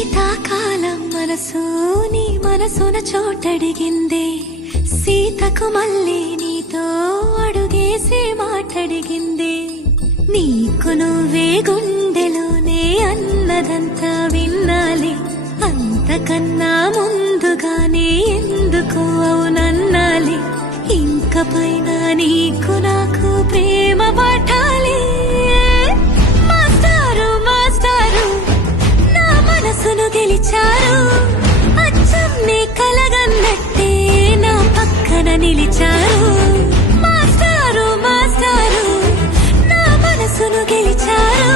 శీతాకాలం మనసు నీ మనసున చోటడిగిందే, సీతకు మళ్ళీ నీతో అడుగేసి మాటడిగిందే. నీకు నువ్వే గుండెలోనే అన్నదంతా విన్నాలి, అంతకన్నా ముందుగానే ఎందుకు అవునన్నాలి. ఇంక పైన నీకు నాకు ప్రేమ పాఠాలి. మాస్టారు మాస్టారు నా మనసును గెలిచారు, అచ్చం నీ కలగన్నట్టే నా పక్కన నిలిచారు. మాస్టారు మాస్టారు నా మనసును గెలిచారు.